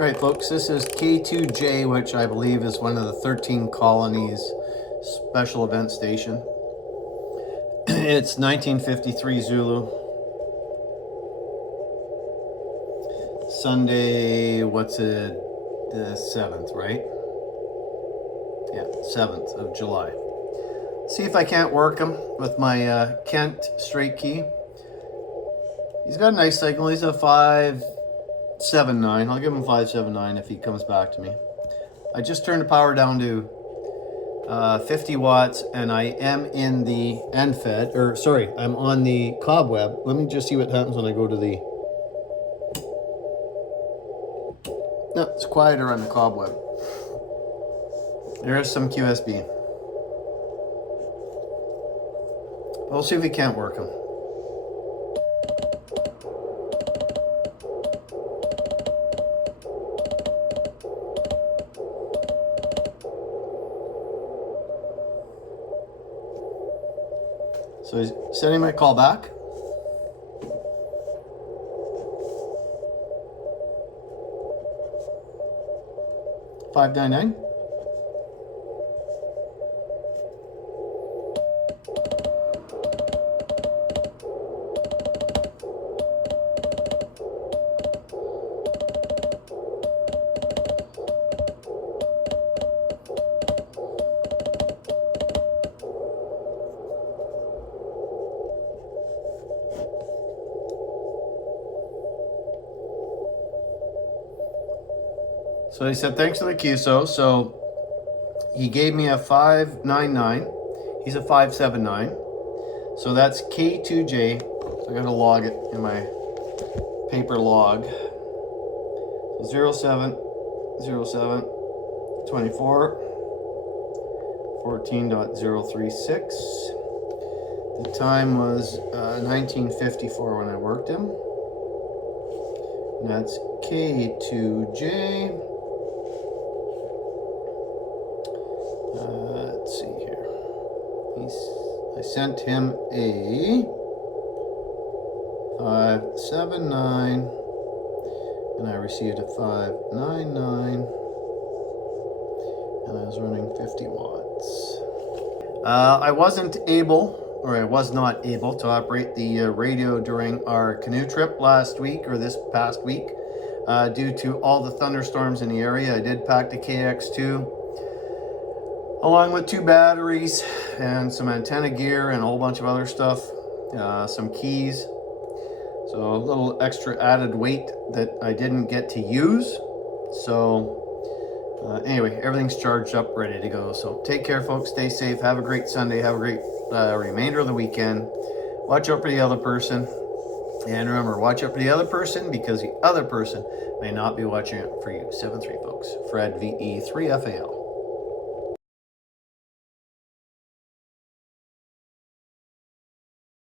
Alright folks, this is K2J, which I believe is one of the 13 Colonies special event station. It's 1953 Zulu. Sunday, what's it, the 7th, right? Yeah, 7th of July. See if I can't work him with my Kent straight key. He's got a nice signal. He's a 579. I'll give him 579 if he comes back to me. I just turned the power down to 50 watts, and I am in the end fed, or sorry, I'm on the cobweb. Let me just see what happens when I go to the... No, it's quieter on the cobweb. There is some QSB. We'll see if we can't work them. So he's sending my call back. $5.99. So he said, thanks to the QSO. So he gave me a 599. He's a 579. So that's K2J. So I gotta log it in my paper log. So 07 07 24 14.036. The time was 1954 when I worked him. And that's K2J. Let's see here. I sent him a 579, and I received a 599, and I was running 50 watts. I wasn't able, or I was not able to operate the radio during our canoe trip last week, or this past week, due to all the thunderstorms in the area. I did pack the KX2 along with 2 batteries and some antenna gear and a whole bunch of other stuff, some keys. So a little extra added weight that I didn't get to use. So anyway, everything's charged up, ready to go. So take care, folks. Stay safe. Have a great Sunday. Have a great remainder of the weekend. Watch out for the other person. And remember, watch out for the other person, because the other person may not be watching out for you. 7-3, folks. Fred, VE3FAL.